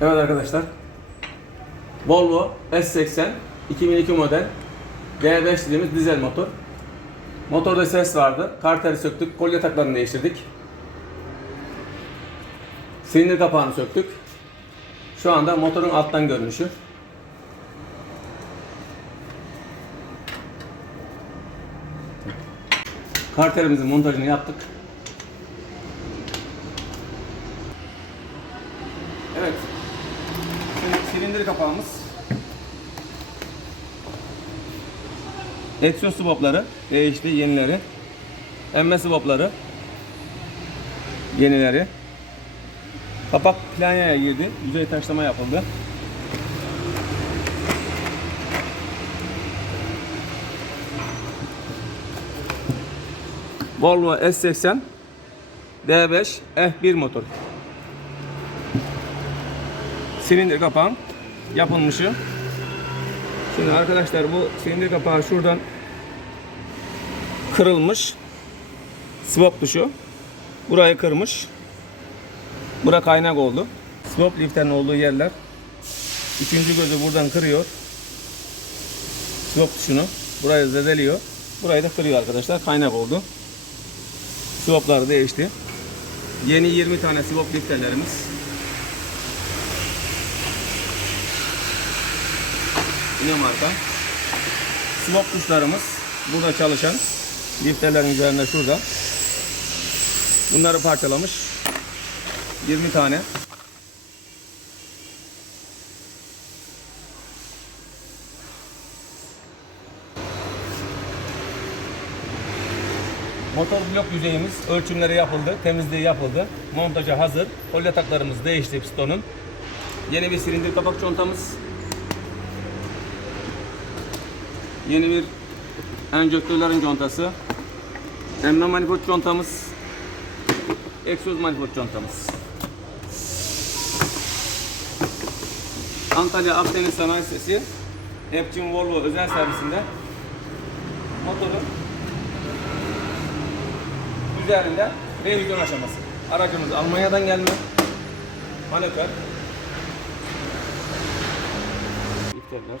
Evet arkadaşlar. Volvo S80 2002 model V5 dediğimiz dizel motor. Motorda ses vardı. Karteri söktük. Kolye taklarını değiştirdik. Silindir kapağını söktük. Şu anda motorun alttan görünüşü. Karterimizin montajını yaptık. Evet. Şimdi silindir kapağımız. Egzoz swapları değişti, yenileri. Emme swapları yenileri. Kapak planyaya girdi. Yüzey taşlama yapıldı. Volvo S80 D5 F1 motor. Silindir kapağın yapılmışı. Şimdi arkadaşlar bu silindir kapağı şuradan kırılmış. Swap tuşu. Burayı kırmış. Bura kaynak oldu. Swap lifterin olduğu yerler. Üçüncü gözü buradan kırıyor. Swap tuşunu. Burayı zedeliyor. Burayı da kırıyor arkadaşlar. Kaynak oldu. Swaplar değişti. Yeni 20 tane swap lifterlerimiz. Yine marka. Swap tuşlarımız burada çalışan lifterlerin üzerinde şurada. Bunları parçalamış. 20 tane. Motor blok yüzeyimiz ölçümleri yapıldı, temizliği yapıldı. Montaja hazır. Kolye taklarımız değişti pistonun. Yeni bir silindir kapak contamız. Yeni bir enjektörlerin contası. Emme manifold contamız. Egzoz manifold contamız. Antalya Akdeniz Sanayi Sitesi Epçin Volvo özel servisinde motorun üzerinde revizyon aşaması. Aracımız Almanya'dan gelme. Manevler. İptaller.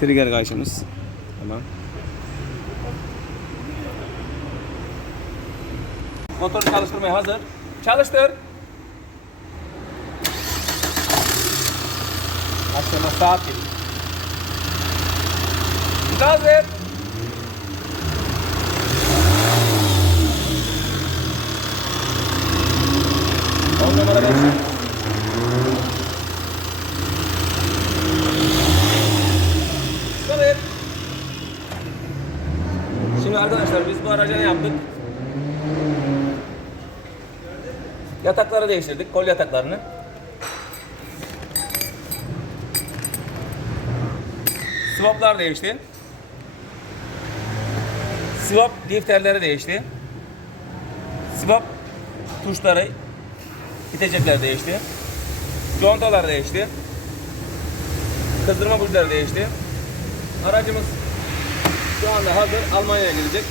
Trigger kayışımız. Tamam. Motor çalıştırmaya hazır. Çalıştır. Akşama saat 7. Gaz ver. On numara beş. Evet. Şimdi arkadaşlar biz ne yaptık? Yatakları değiştirdik, kol yataklarını. Swaplar değişti. Swap lifterleri değişti. Swap tuşları, itecekler değişti. Contalar değişti. Kızdırma burçları değişti. Aracımız şu anda hazır. Almanya'ya gidecek.